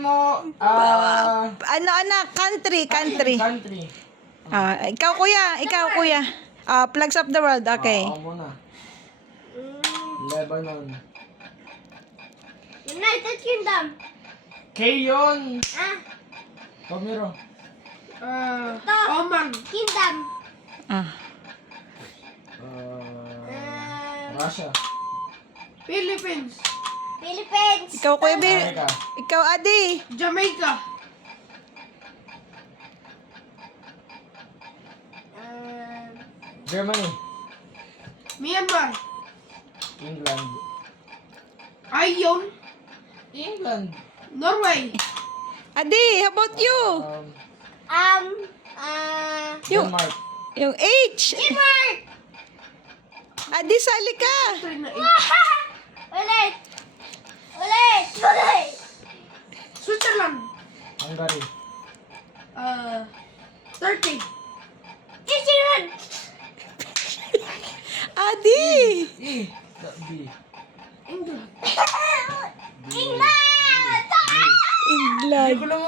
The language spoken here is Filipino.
mo, Ano, anak? Country. country. Ikaw, kuya. Flags of the world. Okay. Ako muna. Lebanon. United Kingdom. K yun. Ito. Pamiro. Oman. Kingdom. Ah. Russia. Philippines. Ikaw, kuya Bir. America. Ikaw, Adi. Jamaica. Germany. Myanmar. England. Ion. England. Norway. Adi, how about you? Yung, Denmark. yung H. Adi, sali ka. Ulit. Switzerland. Hungary. Turkey. Adi. E. B. England. B. England. Hindi ko lang